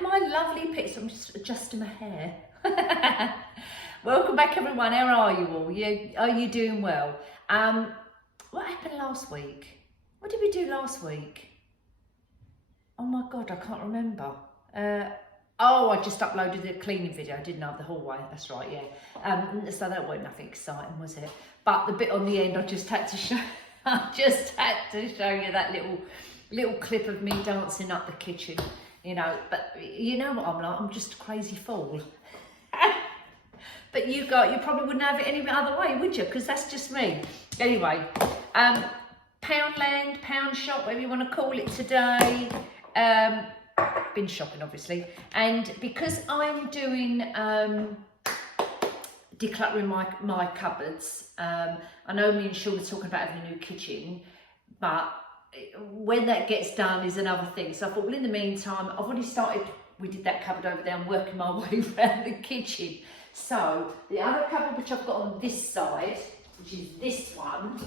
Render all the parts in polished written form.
back, my lovely pics. I'm just adjusting my hair. Welcome back, everyone. How are you all? Are you doing well? What happened last week? What did we do last week? Oh my God, I can't remember. Oh, I just uploaded the cleaning video. I didn't have the hallway. That's right, yeah. So that wasn't nothing exciting, was it? But the bit on the end, I just had to show. I just had to show you that little clip of me dancing up the kitchen. You know, but you know what I'm like. I'm just a crazy fool. But you probably wouldn't have it any other way, would you? Because that's just me. Anyway, Poundland, Pound Shop, whatever you want to call it today. Been shopping, obviously, and because I'm doing decluttering my cupboards. I know me and Sean are talking about having a new kitchen, but when that gets done is another thing. So I thought, well, in the meantime, I've already started. We did that cupboard over there. I'm working my way around the kitchen. So the other cupboard which I've got on this side, which is this one,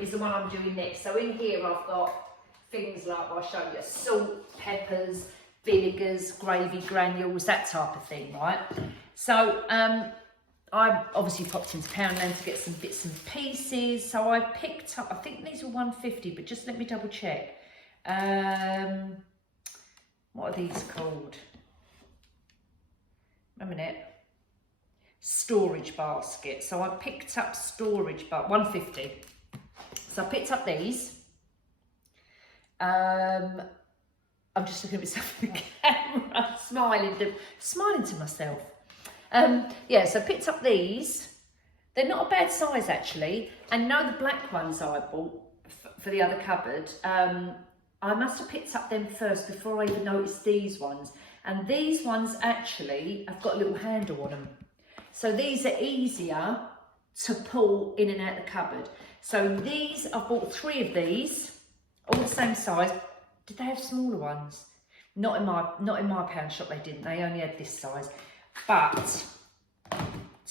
is the one I'm doing next. So in here I've got things like, I'll show you, salt, peppers, vinegars, gravy granules, that type of thing, right? So I obviously popped into Poundland to get some bits and pieces. So I picked up, I think these were £1.50, but just let me double check. What are these called? A minute. Storage basket. So I picked up storage, but £1.50. So I picked up these. I'm just looking at myself in the camera, smiling to myself. Yeah, so I picked up these. They're not a bad size actually. And no, the black ones I bought for the other cupboard, I must have picked up them first before I even noticed these ones. And these ones actually have got a little handle on them. So these are easier to pull in and out the cupboard. So these, I bought 3 of these, all the same size. Did they have smaller ones? Not in my Pound Shop, they didn't. They only had this size. But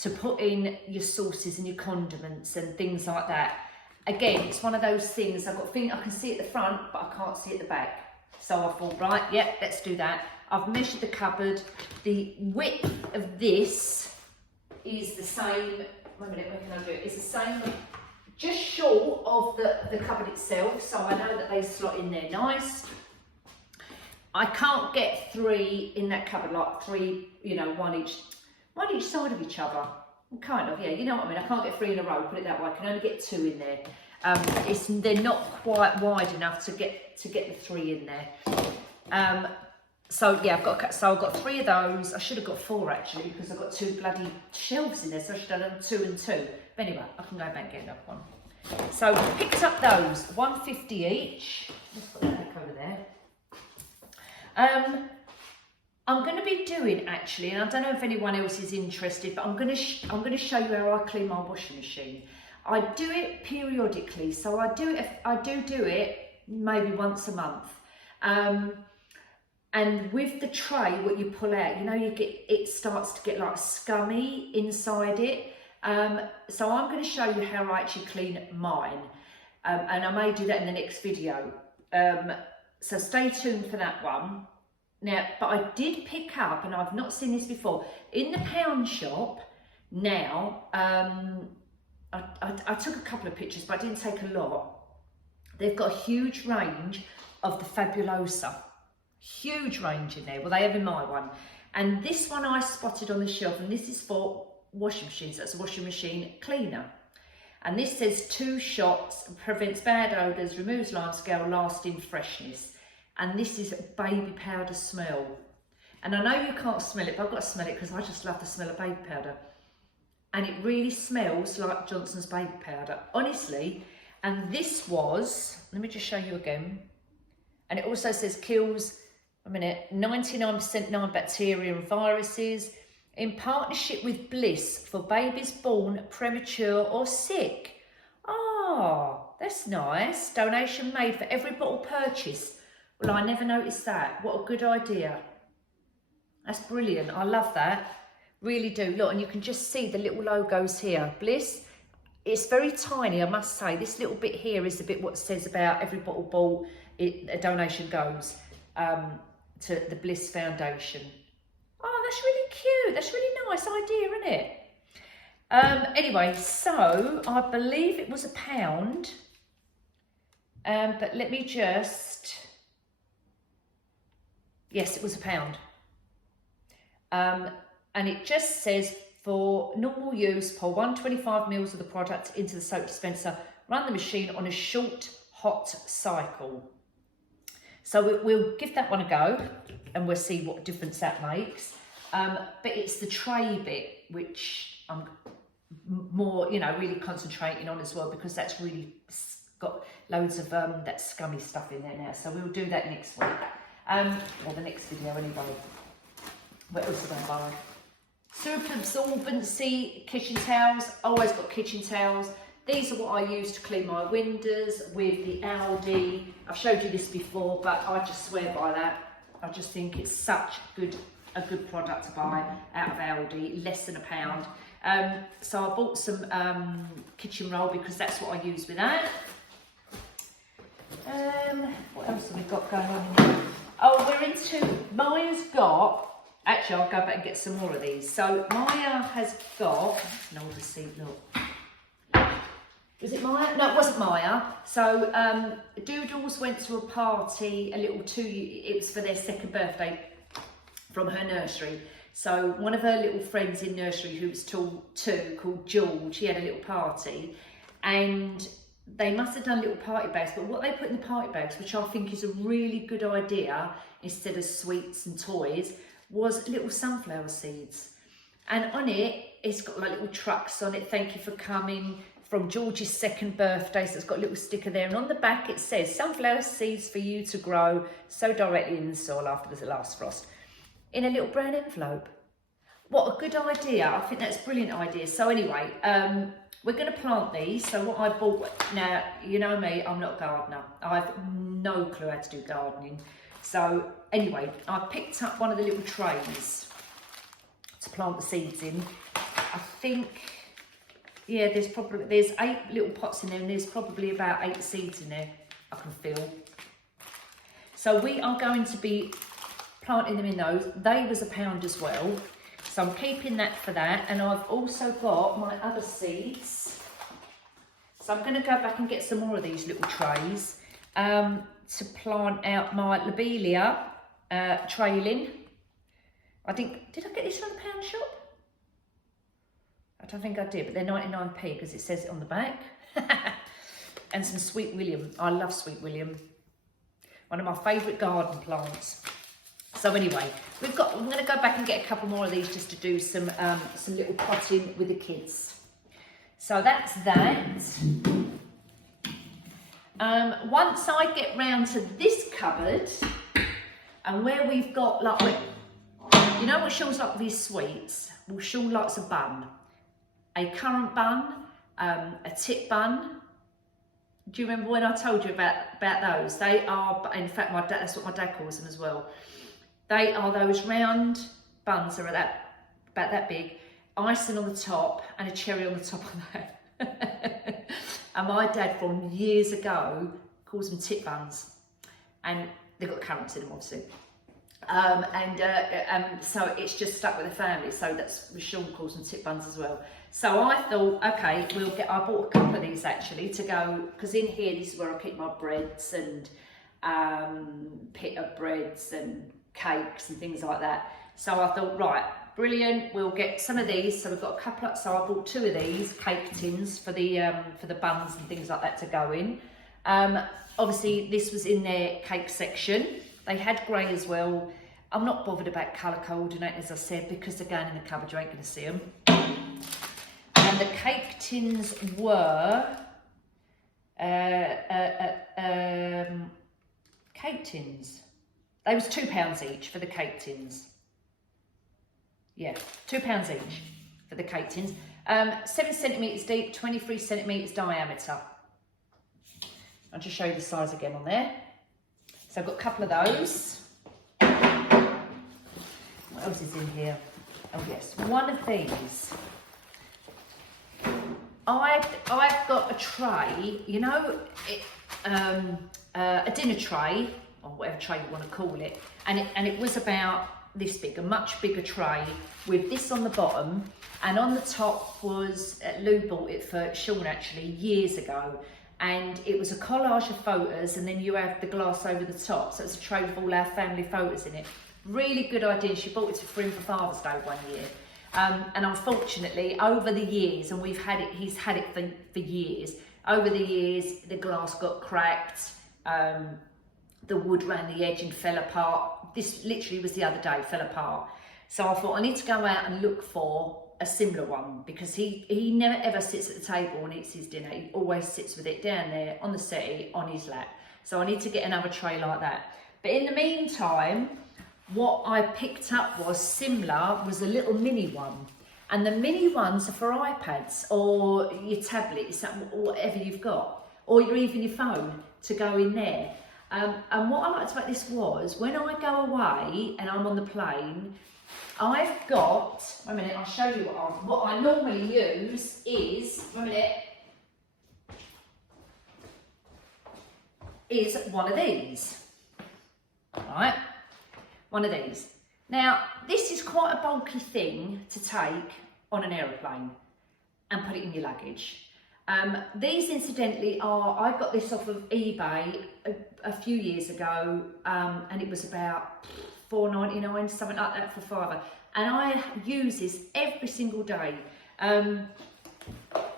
to put in your sauces and your condiments and things like that. Again, it's one of those things, I can see at the front, but I can't see at the back. So I thought, right, yep, let's do that. I've measured the cupboard. The width of this is the same, wait a minute, where can I do it? It's the same, just short of the cupboard itself, so I know that they slot in there nice. I can't get 3 in that cupboard, like 3, you know, one each side of each other. Kind of, yeah, you know what I mean. I can't get 3 in a row, put it that way. I can only get 2 in there. They're not quite wide enough to get the 3 in there. So yeah, I've got 3 of those. I should have got 4 actually, because I've got 2 bloody shelves in there, so I should have done 2 and 2. But anyway, I can go back and get another one. So picked up those, £1.50 each. Let's put that back over there. I'm going to be doing actually, and I don't know if anyone else is interested, but I'm going to show you how I clean my washing machine. I do it periodically, so I do it maybe once a month. And with the tray, what you pull out, you know, it starts to get like scummy inside it. So I'm going to show you how I actually clean mine, and I may do that in the next video. So stay tuned for that one. Now, but I did pick up, and I've not seen this before, in the Pound Shop now, I took a couple of pictures, but I didn't take a lot. They've got a huge range of the Fabulosa. Huge range in there. Well, they have in my one. And this one I spotted on the shelf, and this is for washing machines. That's a washing machine cleaner. And this says 2 shots, prevents bad odours, removes limescale, lasting freshness. And this is baby powder smell. And I know you can't smell it, but I've got to smell it because I just love the smell of baby powder. And it really smells like Johnson's baby powder, honestly. And this was, let me just show you again. And it also says kills, 99% non-bacteria and viruses, in partnership with Bliss for babies born premature or sick. Oh, that's nice. Donation made for every bottle purchased. Well, I never noticed that. What a good idea. That's brilliant. I love that. Really do. Look, and you can just see the little logos here. Bliss. It's very tiny, I must say. This little bit here is the bit what says about every bottle bought, a donation goes. to the Bliss Foundation. Oh, that's really cute. That's really nice idea, isn't it? Anyway, so I believe it was £1. But let me just... Yes, it was £1. And it just says, for normal use, pour 125 ml of the product into the soap dispenser, run the machine on a short hot cycle. So we'll give that one a go and we'll see what difference that makes. But it's the tray bit which I'm more, you know, really concentrating on as well, because that's really got loads of that scummy stuff in there now. So we'll do that next week, or the next video anyway. What else did I buy? Super absorbency kitchen towels. Always got kitchen towels. These are what I use to clean my windows with the Aldi. I've showed you this before, but I just swear by that. I just think it's such a good product to buy out of Aldi, less than £1. So I bought some kitchen roll because that's what I use with that. What else have we got going on here? Oh, we're into, Maya's got, actually I'll go back and get some more of these. So Maya has got, no, see, look. Was it Maya? No, it wasn't Maya. So Doodles went to a party, it was for their 2nd birthday from her nursery. So one of her little friends in nursery who was too, called George, he had a little party, and they must have done little party bags, but what they put in the party bags, which I think is a really good idea instead of sweets and toys, was little sunflower seeds. And on it, it's got like little trucks on it, thank you for coming, from George's 2nd birthday, so it's got a little sticker there, and on the back it says, sunflower seeds for you to grow, sow directly in the soil after the last frost, in a little brown envelope. What a good idea. I think that's a brilliant idea. So anyway, we're going to plant these. So what I bought, now, you know me, I'm not a gardener. I have no clue how to do gardening. So anyway, I picked up one of the little trays to plant the seeds in. I think, yeah, there's 8 little pots in there, and there's probably about 8 seeds in there, I can feel. So we are going to be planting them in those. They was £1 as well. So I'm keeping that for that. And I've also got my other seeds. So I'm going to go back and get some more of these little trays to plant out my lobelia trailing. Did I get this from the pound shop? I don't think I did, but they're 99p because it says it on the back. And some Sweet William. I love Sweet William. One of my favourite garden plants. So anyway, I'm going to go back and get a couple more of these just to do some little potting with the kids. So that's that. Once I get round to this cupboard, and where we've got like, you know what Shaw's like with these sweets? Well, Shaw likes a bun. A currant bun, a tip bun. Do you remember when I told you about those? They are, in fact, that's what my dad calls them as well. They are those round buns that are about that big, icing on the top and a cherry on the top of that. And my dad from years ago calls them tip buns, and they've got currants in them obviously. So it's just stuck with the family. So that's Sean calls them tip buns as well. So I thought, okay, I bought a couple of these actually to go, because in here this is where I keep my breads and pita breads and cakes and things like that. So I thought, right, brilliant, we'll get some of these. So we've got a couple of, so I bought 2 of these cake tins for the buns and things like that to go in. Obviously this was in their cake section. They had grey as well. I'm not bothered about colour coordinating, as I said, because they're going in the cupboard, you ain't going to see them. And the cake tins were cake tins. They was £2 each for the cake tins. Yeah, £2 each for the cake tins. 7 centimetres deep, 23 centimetres diameter. I'll just show you the size again on there. So I've got a couple of those. What else is in here? Oh yes, one of these. I've got a tray, you know, a dinner tray or whatever tray you want to call it, and it was about this big, a much bigger tray with this on the bottom, and on the top was Lou bought it for Sean actually years ago, and it was a collage of photos, and then you have the glass over the top, so it's a tray with all our family photos in it. Really good idea. She bought it for him for Father's Day one year. And unfortunately, over the years, and he's had it for years, over the years, the glass got cracked, the wood ran the edge and fell apart. This literally was the other day, fell apart. So I thought I need to go out and look for a similar one, because he never ever sits at the table and eats his dinner. He always sits with it down there on the settee on his lap. So I need to get another tray like that. But in the meantime, what I picked up was similar, was a little mini one. And the mini ones are for iPads or your tablets, or whatever you've got, or even your phone to go in there. And what I liked about this was, when I go away and I'm on the plane, I've got, wait a minute, I'll show you what I normally use is, wait a minute, is one of these, right? One of these. Now, this is quite a bulky thing to take on an aeroplane and put it in your luggage. These incidentally I got this off of eBay a few years ago, and it was about $4.99, something like that, for £5. And I use this every single day. And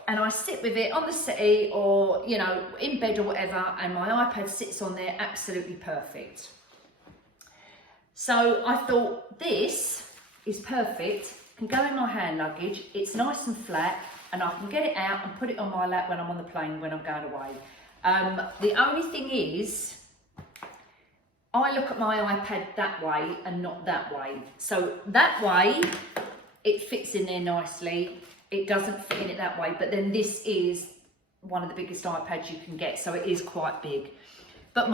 I sit with it on the settee or, you know, in bed or whatever, and my iPad sits on there absolutely perfect. So I thought, this is perfect, can go in my hand luggage, it's nice and flat, and I can get it out and put it on my lap when I'm on the plane, when I'm going away. The only thing is, I look at my iPad that way and not that way. So that way, it fits in there nicely. It doesn't fit in it that way, but then this is one of the biggest iPads you can get, so it is quite big. But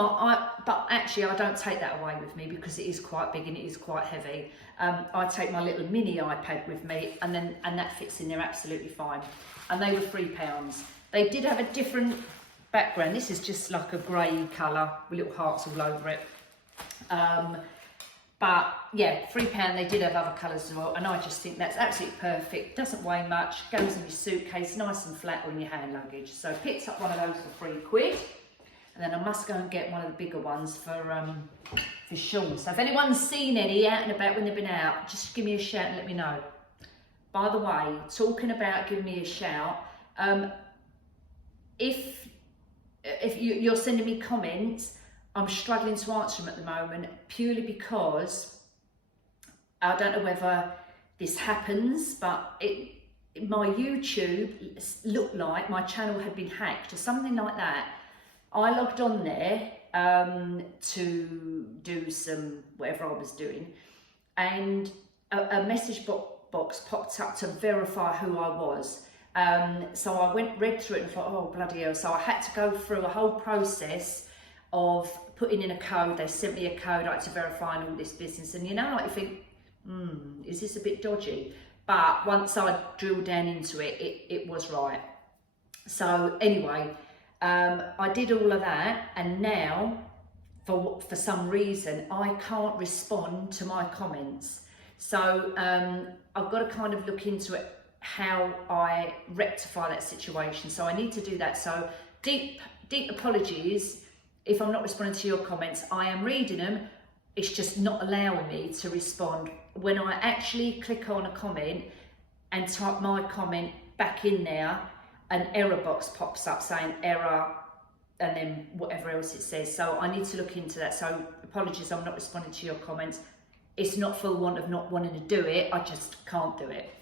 actually, I don't take that away with me because it is quite big and it is quite heavy. I take my little mini iPad with me, and that fits in there absolutely fine. And they were £3. They did have a different background. This is just like a grey colour with little hearts all over it. But yeah, £3. They did have other colours as well, and I just think that's absolutely perfect. Doesn't weigh much, goes in your suitcase, nice and flat, or in your hand luggage. So I picked up one of those for £3. And then I must go and get one of the bigger ones for Sean. So if anyone's seen any out and about when they've been out, just give me a shout and let me know. By the way, talking about giving me a shout, if you're sending me comments, I'm struggling to answer them at the moment, purely because I don't know whether this happens, but my YouTube looked like my channel had been hacked or something like that. I logged on there to do some whatever I was doing, and a message box popped up to verify who I was. So I read through it and thought, oh bloody hell. So I had to go through a whole process of putting in a code. They sent me a code, I had to verify and all this business. And you know, like you think, is this a bit dodgy? But once I drilled down into it, it was right. So anyway, I did all of that, and now for some reason I can't respond to my comments. So I've got to kind of look into it, how I rectify that situation. So I need to do that. So deep apologies if I'm not responding to your comments. I am reading them, it's just not allowing me to respond. When I actually click on a comment and type my comment back in there, an error box pops up saying error, and then whatever else it says. So I need to look into that. So apologies, I'm not responding to your comments. It's not for the want of not wanting to do it, I just can't do it.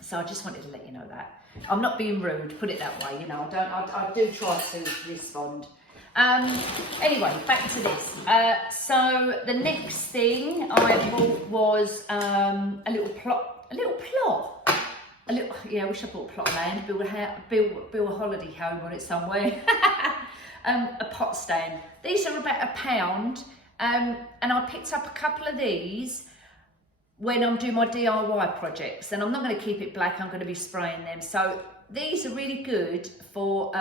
So I just wanted to let you know that. I'm not being rude, put it that way, you know, I do try to respond. Anyway, back to this. So the next thing I bought was a little plot. Yeah, I wish I bought a plot of land, build a holiday home on it somewhere. A pot stand. These are about £1, and I picked up a couple of these when I'm doing my DIY projects, and I'm not going to keep it black, I'm going to be spraying them. So these are really good for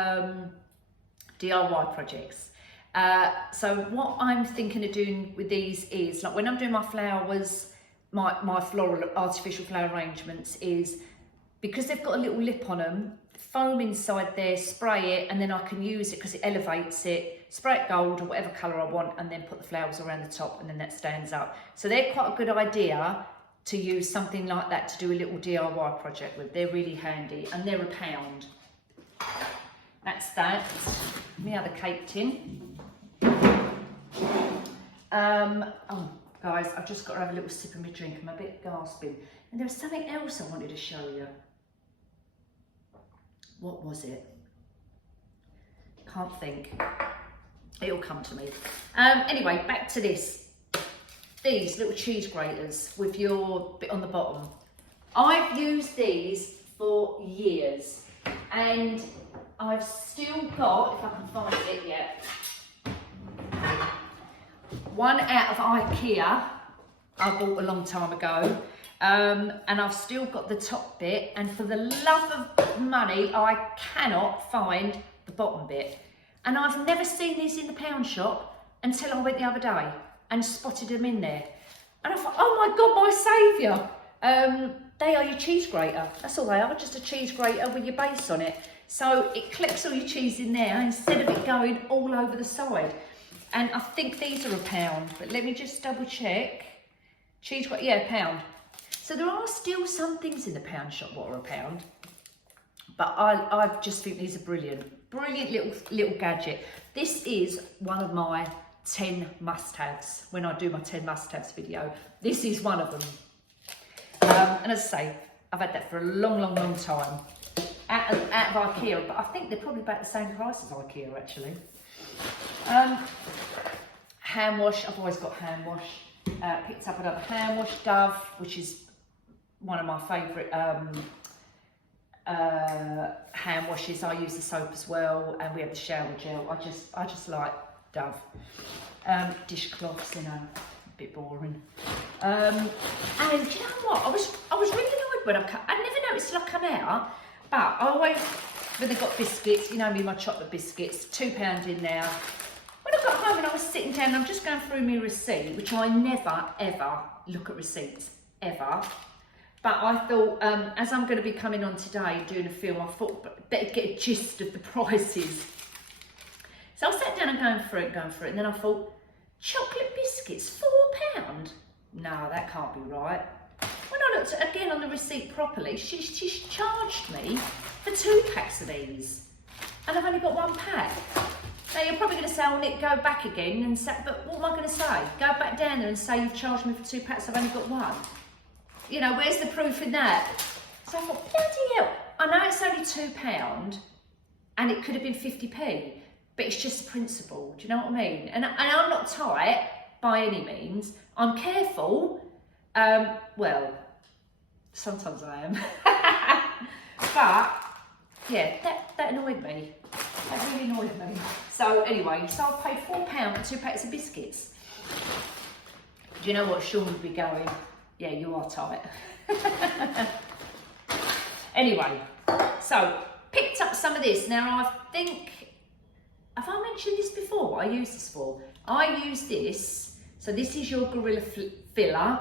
DIY projects. So what I'm thinking of doing with these is, like when I'm doing my flowers, my floral artificial flower arrangements, is because they've got a little lip on them, foam inside there, spray it, and then I can use it because it elevates it, spray it gold or whatever colour I want, and then put the flowers around the top, and then that stands up. So they're quite a good idea to use something like that to do a little DIY project with. They're really handy, and they're £1. That's that. My other cake tin. Oh, guys, I've just got to have a little sip of my drink. I'm a bit gasping. And there was something else I wanted to show you. What was it? Can't think. It'll come to me. Anyway, back to this. These little cheese graters with your bit on the bottom. I've used these for years, and I've still got, if I can find it yet, one out of IKEA I bought a long time ago, and I've still got the top bit, and for the love of money I cannot find the bottom bit. And I've never seen these in the pound shop until I went the other day and spotted them in there. And I thought, oh my God, my saviour. They are your cheese grater. That's all they are, just a cheese grater with your base on it. So it collects all your cheese in there instead of it going all over the side. And I think these are £1, but let me just double check. Cheese grater, yeah, £1. So there are still some things in the pound shop that are £1. But I just think these are brilliant. Brilliant little gadget. This is one of my 10 must-haves. When I do my 10 must-haves video, this is one of them. And as I say, I've had that for a long time. Out of IKEA, but I think they're probably about the same price as IKEA actually. Hand wash, I've always got hand wash. Picked up another hand wash, Dove, which is one of my favourite hand washes. I use the soap as well, and we have the shower gel. I just like Dove. Dishcloths, you know, a bit boring. And do you know what? I was really annoyed when I never noticed till I come out, but I always, when they got biscuits, you know me, my chocolate biscuits, £2 in there. When I got home and I was sitting down, I'm just going through my receipt, which I never ever look at receipts, ever. But I thought, as I'm going to be coming on today doing a film, I thought better get a gist of the prices. So I sat down and going through it, and then I thought, chocolate biscuits, £4? No, that can't be right. When I looked again on the receipt properly, she's charged me for 2 packs of these, and I've only got 1 pack. Now you're probably going to say, oh Nick, go back again and say, but what am I going to say? Go back down there and say you've charged me for 2 packs, I've only got 1. You know, where's the proof in that? So I thought, bloody hell, I know it's only £2 and it could have been 50p, but it's just the principle, do you know what I mean? And I'm not tight by any means. I'm careful, well, sometimes I am. But, yeah, that annoyed me. That really annoyed me. So anyway, so I paid £4 for 2 packs of biscuits. Do you know what Sean would be going? Yeah, you are tight. Anyway, so picked up some of this. Now I think, have I mentioned this before? What I use this for? I use this. So this is your Gorilla filler.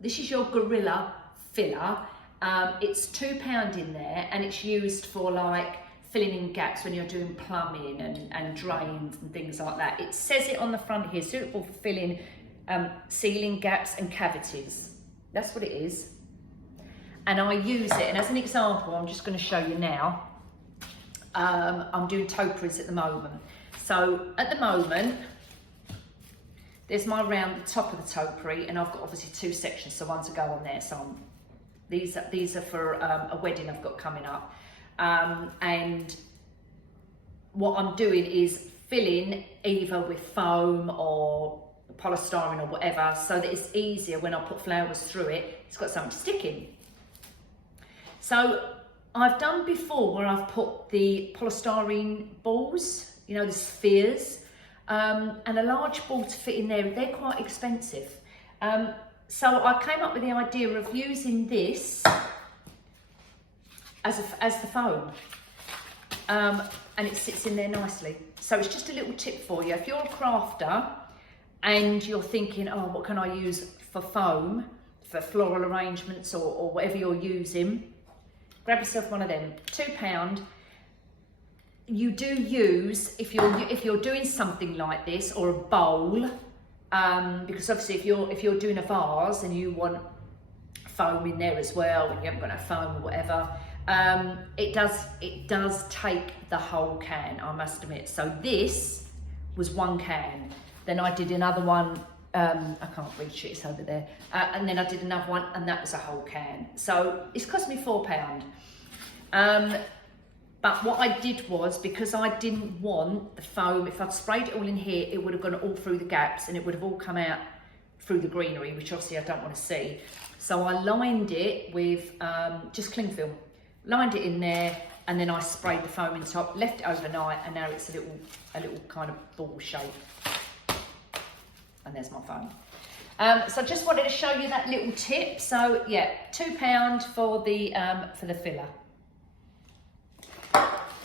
This is your Gorilla filler. It's £2 in there, and it's used for like filling in gaps when you're doing plumbing and drains and things like that. It says it on the front here, suitable for filling sealing gaps and cavities. That's what it is. And I use it, and as an example, I'm just going to show you now. I'm doing topiaries at the moment. So at the moment, there's my round, the top of the topiary, and I've got obviously 2 sections, so one to go on there. So these are for a wedding I've got coming up. And what I'm doing is filling either with foam or polystyrene or whatever, so that it's easier when I put flowers through it. It's got something to stick in. So I've done before where I've put the polystyrene balls, you know, the spheres, and a large ball to fit in there. They're quite expensive. So I came up with the idea of using this as the foam. and it sits in there nicely. So it's just a little tip for you. If you're a crafter and you're thinking, oh, what can I use for foam, for floral arrangements or whatever you're using, grab yourself one of them, £2. You do use, if you're doing something like this, or a bowl, because obviously if you're doing a vase and you want foam in there as well, and you haven't got no foam or whatever, it does take the whole can, I must admit. So this was one can. Then I did another one. I can't reach it, it's over there. And then I did another one, and that was a whole can. So it's cost me £4. But what I did was, because I didn't want the foam, if I'd sprayed it all in here, it would have gone all through the gaps and it would have all come out through the greenery, which obviously I don't want to see. So I lined it with just cling film, lined it in there, and then I sprayed the foam in top, left it overnight, and now it's a little kind of ball shape. And there's my foam. So I just wanted to show you that little tip. So yeah, £2 for the filler.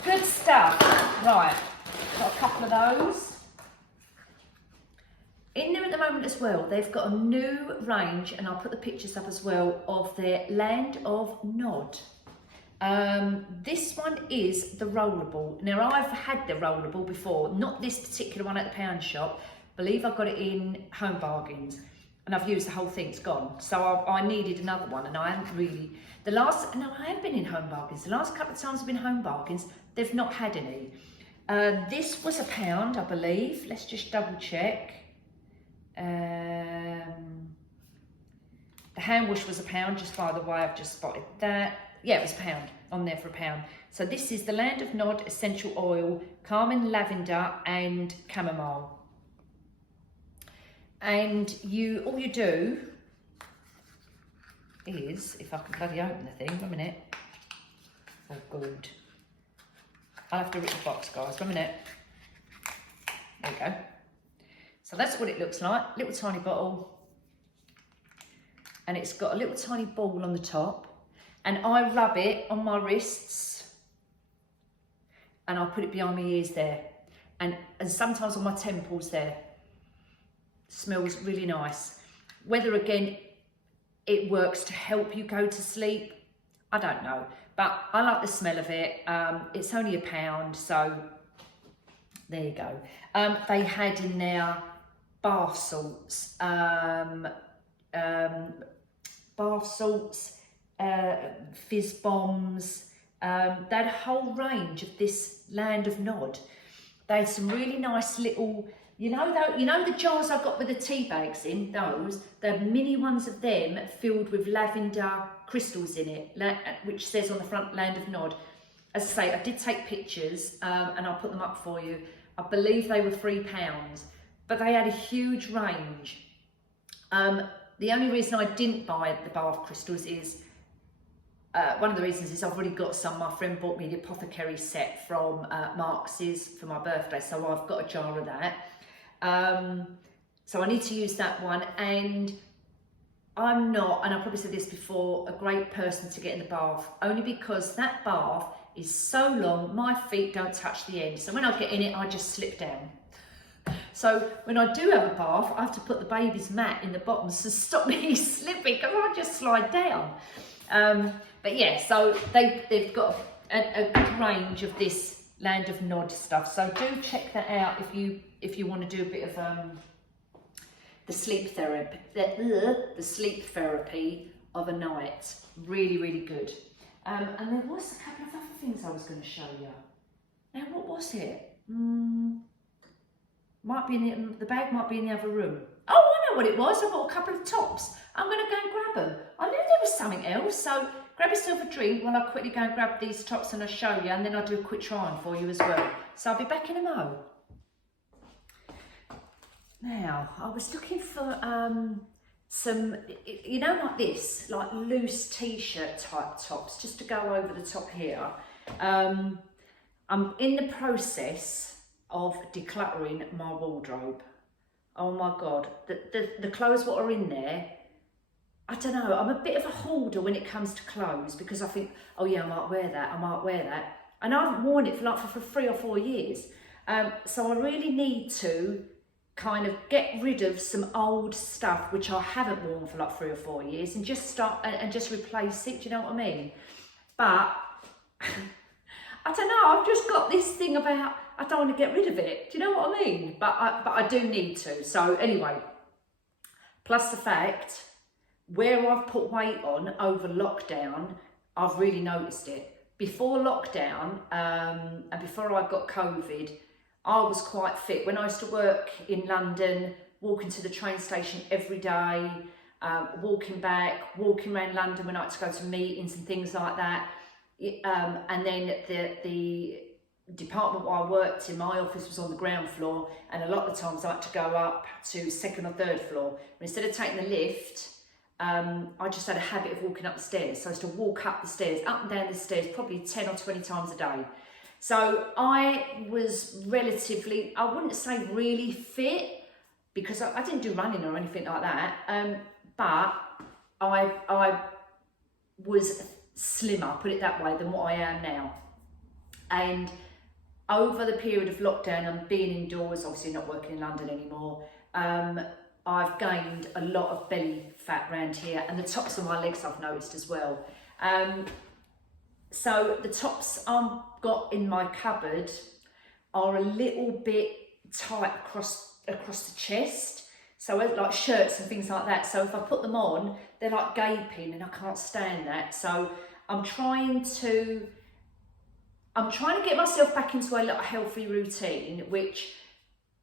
Good stuff. Right, got a couple of those. In there at the moment as well, they've got a new range, and I'll put the pictures up as well, of their Land of Nod. This one is the rollable. Now, I've had the rollable before, not this particular one at the pound shop. I believe I got it in Home Bargains, and I've used the whole thing, it's gone. So I needed another one, and I haven't really, I have been in Home Bargains. The last couple of times I've been Home Bargains, they've not had any. This was £1, I believe. Let's just double check. The hand wash was £1, just by the way, I've just spotted that. Yeah, it was £1, on there for £1. So this is the Land of Nod Essential Oil, Carmine Lavender and Chamomile. And all you do is, if I can bloody open the thing, 1 minute. Oh, good. I'll have to rip the box, guys, 1 minute. There we go. So that's what it looks like, little tiny bottle. And it's got a little tiny ball on the top. And I rub it on my wrists, and I'll put it behind my ears there. And sometimes on my temples there. Smells really nice. Whether, again, it works to help you go to sleep, I don't know. But I like the smell of it. It's only £1, so there you go. They had in there bath salts, fizz bombs. They had a whole range of this Land of Nod. They had some really nice little, you know the jars I got with the tea bags in, those, the mini ones of them filled with lavender crystals in it, which says on the front Land of Nod. As I say, I did take pictures, and I'll put them up for you. I believe they were £3, but they had a huge range. The only reason I didn't buy the bath crystals is, one of the reasons is I've already got some. My friend bought me the Apothecary set from Marx's for my birthday, so I've got a jar of that. So I need to use that one, and I'm not, and I probably said this before, a great person to get in the bath, only because that bath is so long, my feet don't touch the end. So when I get in it, I just slip down. So when I do have a bath, I have to put the baby's mat in the bottom to stop me slipping, because I just slide down. But yeah, so they've got a good range of this Land of Nod stuff. So do check that out if you want to do a bit of the sleep therapy, the sleep therapy of a night. Really, really good. And there was a couple of other things I was going to show you. Now, what was it? Might be in the bag might be in the other room. Oh, I know what it was. I bought a couple of tops. I'm going to go and grab them. I knew there was something else. So grab yourself a drink while I quickly go and grab these tops and I'll show you. And then I'll do a quick try on for you as well. So I'll be back in a mo. Now, I was looking for some, you know, like this, like loose t-shirt type tops, just to go over the top here. I'm in the process of decluttering my wardrobe. Oh my God, the clothes what are in there, I don't know, I'm a bit of a hoarder when it comes to clothes, because I think, oh yeah, I might wear that, and I haven't worn it for 3 or 4 years. So I really need to kind of get rid of some old stuff which I haven't worn for like 3 or 4 years and just start and just replace it. Do you know what I mean? But I don't know, I've just got this thing about I don't want to get rid of it. Do you know what I mean? But I do need to. So anyway, plus the fact where I've put weight on over lockdown, I've really noticed it. Before lockdown and before I got COVID, I was quite fit. When I used to work in London, walking to the train station every day, walking back, walking around London when I had to go to meetings and things like that. And then the department where I worked in, my office was on the ground floor, and a lot of the times I had to go up to 2nd or 3rd floor. And instead of taking the lift, I just had a habit of walking up the stairs. So I used to walk up the stairs, up and down the stairs, probably 10 or 20 times a day. So I was relatively, I wouldn't say really fit, because I didn't do running or anything like that, but I was slimmer, put it that way, than what I am now. And over the period of lockdown and being indoors, obviously not working in London anymore, I've gained a lot of belly fat around here, and the tops of my legs I've noticed as well. So the tops I've got in my cupboard are a little bit tight across the chest, so like shirts and things like that. So if I put them on, they're like gaping, and I can't stand that. So I'm trying to get myself back into a little healthy routine, which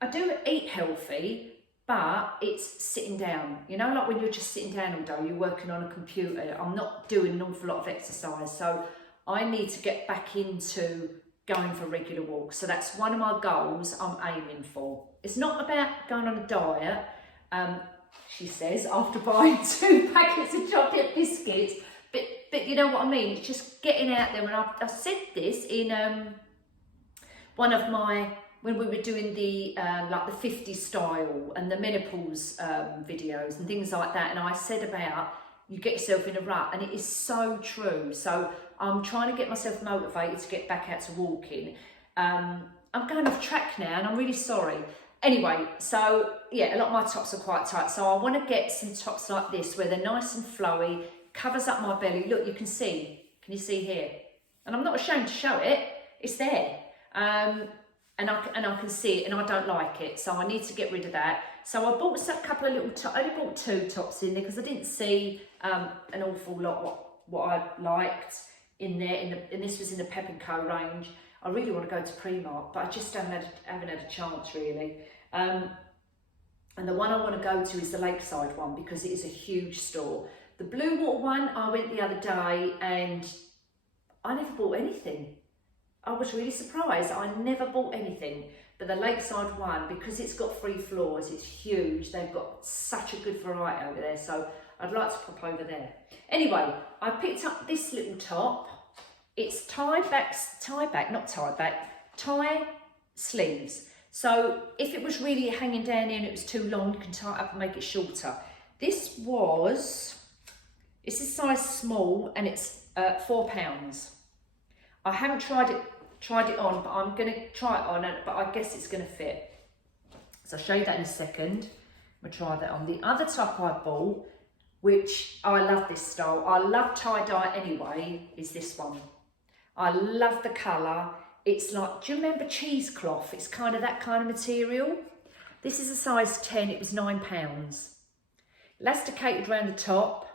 I do eat healthy, but it's sitting down. You know, like when you're just sitting down all day, you're working on a computer. I'm not doing an awful lot of exercise, so I need to get back into going for regular walks. So that's one of my goals I'm aiming for. It's not about going on a diet, she says, after buying 2 packets of chocolate biscuits, but you know what I mean, it's just getting out there. And I said this in one of my, when we were doing the like the 50 style and the menopause videos and things like that, and I said about you get yourself in a rut, and it is so true. So I'm trying to get myself motivated to get back out to walking. I'm going off track now, and I'm really sorry. Anyway, so yeah, a lot of my tops are quite tight, so I want to get some tops like this where they're nice and flowy, covers up my belly. Look, you can you see here? And I'm not ashamed to show it, it's there. And I can see it, and I don't like it, so I need to get rid of that. So I bought a couple of little tops. I only bought 2 tops in there because I didn't see an awful lot what I liked in there. And this was in the Pep & Co range. I really want to go to Primark, but I just haven't had a chance really. And the one I want to go to is the Lakeside one, because it is a huge store. The Bluewater one, I went the other day and I never bought anything. I was really surprised. I never bought anything. But the Lakeside one, because it's got 3 floors, it's huge. They've got such a good variety over there. So I'd like to pop over there. Anyway, I picked up this little top. It's tie sleeves. So if it was really hanging down here and it was too long, you can tie it up and make it shorter. This is size small, and it's £4. I haven't tried it on, but I'm going to try it on, but I guess it's going to fit. So I'll show you that in a second. I'm going to try that on. The other top I bought, which I love this style, I love tie-dye anyway, is this one. I love the colour. It's like, do you remember cheesecloth? It's kind of that kind of material. This is a size 10, it was £9. Elasticated around the top,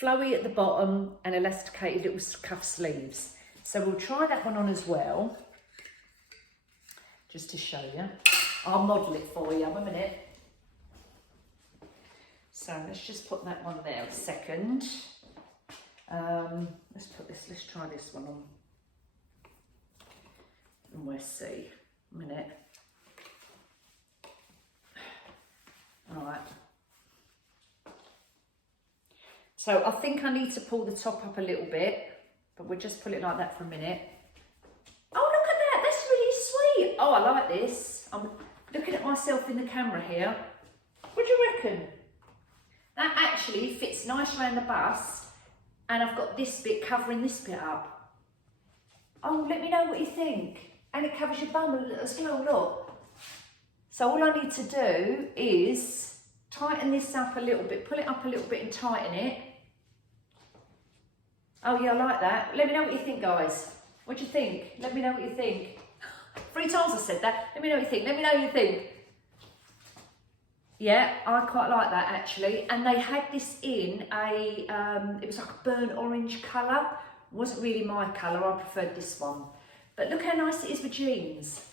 flowy at the bottom, and elasticated little cuff sleeves. So we'll try that one on as well, just to show you. I'll model it for you, 1 minute. So let's just put that one there a second. Let's try this one on. And we'll see, 1 minute. All right. So I think I need to pull the top up a little bit, but we'll just pull it like that for a minute. Oh, look at that, that's really sweet. Oh, I like this. I'm looking at myself in the camera here. What do you reckon? That actually fits nice around the bust, and I've got this bit covering this bit up. Oh, let me know what you think. And it covers your bum as well, look. So all I need to do is tighten this up a little bit, pull it up a little bit and tighten it. Oh yeah, I like that. Let me know what you think, guys. What do you think? Let me know what you think. 3 times I said that. Let me know what you think. Let me know what you think. Yeah, I quite like that actually. And they had this in a, it was like a burnt orange colour. Wasn't really my colour, I preferred this one. But look how nice it is with jeans.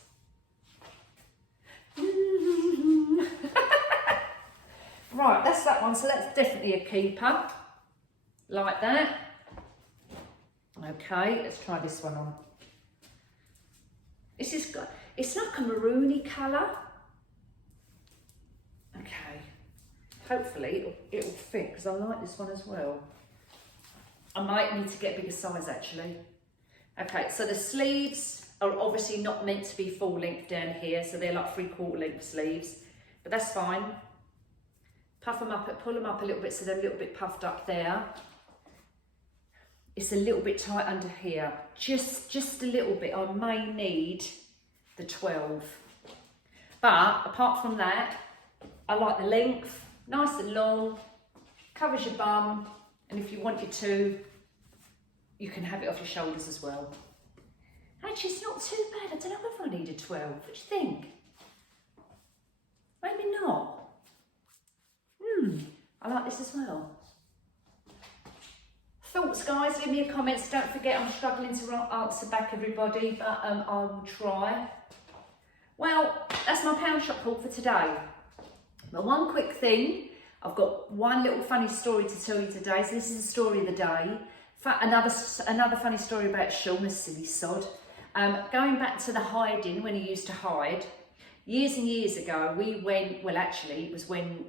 Right, that's that one, so that's definitely a keeper. Like that. Okay, let's try this one on. This is, it's like a maroony colour. Okay, hopefully it'll fit because I like this one as well. I might need to get a bigger size actually. Okay, so the sleeves are obviously not meant to be full length down here, so they're like 3/4 length sleeves, but that's fine. Puff them up, pull them up a little bit so they're a little bit puffed up there. It's a little bit tight under here, just a little bit. I may need the 12. But apart from that, I like the length, nice and long, covers your bum, and if you wanted to, you can have it off your shoulders as well. Actually, it's not too bad. I don't know if I need a 12. What do you think? Maybe not. I like this as well. Thoughts, guys? Leave me a comment. Don't forget, I'm struggling to answer back everybody, but I will try. Well, that's my pound shop haul for today. But one quick thing, I've got one little funny story to tell you today. So this is the story of the day. Another funny story about Sean, a silly sod. Going back to the hiding, when he used to hide, years and years ago, we went, well actually it was when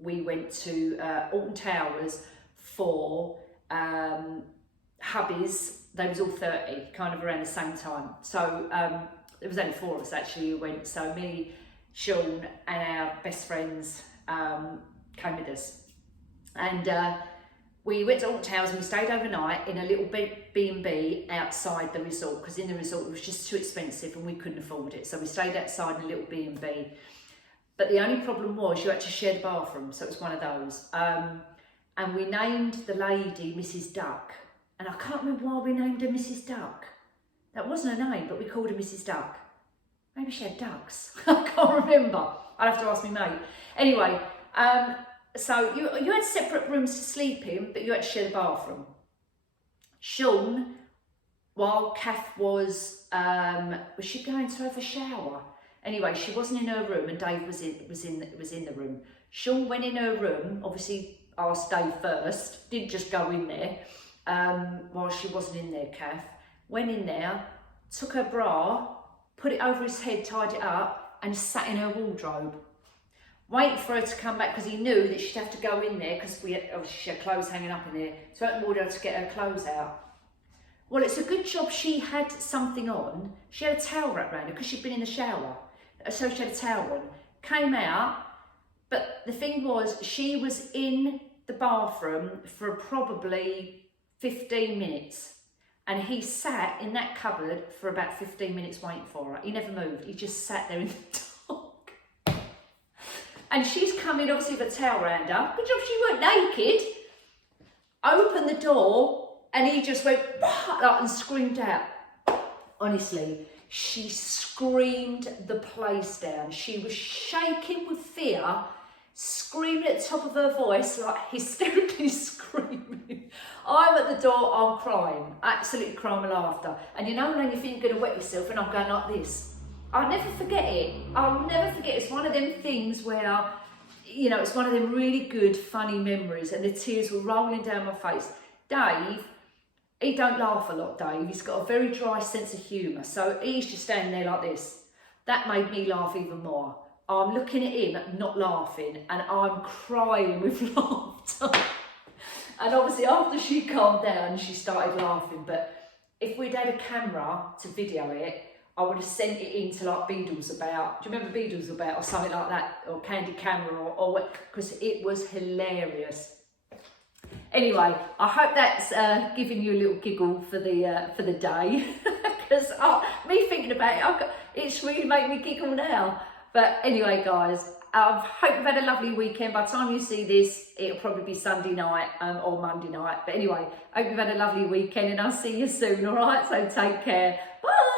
we went to Alton Towers for hubbies. They was all 30, kind of around the same time. So there was only 4 of us actually who went. So me, Sean and our best friends came with us. And we went to Alton Towers and we stayed overnight in a little B&B outside the resort, because in the resort it was just too expensive and we couldn't afford it. So we stayed outside in a little B&B. But the only problem was you had to share the bathroom, so it was one of those. And we named the lady Mrs. Duck. And I can't remember why we named her Mrs. Duck. That wasn't her name, but we called her Mrs. Duck. Maybe she had ducks. I can't remember. I'll have to ask my mate. Anyway, so you had separate rooms to sleep in, but you had to share the bathroom. Sean, while Kath was she going to have a shower? Anyway, she wasn't in her room and Dave was in the room. Sean went in her room, obviously asked Dave first, didn't just go in there while she wasn't in there, Kath. Went in there, took her bra, put it over his head, tied it up, and sat in her wardrobe. Waiting for her to come back because he knew that she'd have to go in there because she had clothes hanging up in there. So I opened the wardrobe to get her clothes out. Well, it's a good job she had something on. She had a towel wrapped around her because she'd been in the shower. So she had a towel on. Came out, but the thing was, she was in the bathroom for probably 15 minutes. And he sat in that cupboard for about 15 minutes waiting for her. He never moved. He just sat there in the dark. And she's come in, obviously, with a towel around her. Good job she weren't naked. Opened the door, and he just went, like, and screamed out. Honestly, she screamed the place down. She was shaking with fear, screaming at the top of her voice, like hysterically screaming. I'm at the door, I'm crying, absolutely crying with laughter. And you know when you think you're going to wet yourself, and I'm going like this. I'll never forget it. I'll never forget it. It's one of them things where, you know, it's one of them really good, funny memories, and the tears were rolling down my face. Dave, he don't laugh a lot, Dave. He's got a very dry sense of humour, so he's just standing there like this. That made me laugh even more. I'm looking at him, not laughing, and I'm crying with laughter. And obviously after she calmed down, she started laughing. But if we'd had a camera to video it, I would have sent it into like Beadles About. Do you remember Beadles About or something like that? Or Candid Camera or what? Because it was hilarious. Anyway, I hope that's giving you a little giggle for the day, because me thinking about it, it's really made me giggle now. But anyway, guys, I hope you've had a lovely weekend. By the time you see this, it'll probably be Sunday night or Monday night. But anyway, I hope you've had a lovely weekend, and I'll see you soon, all right? So take care. Bye.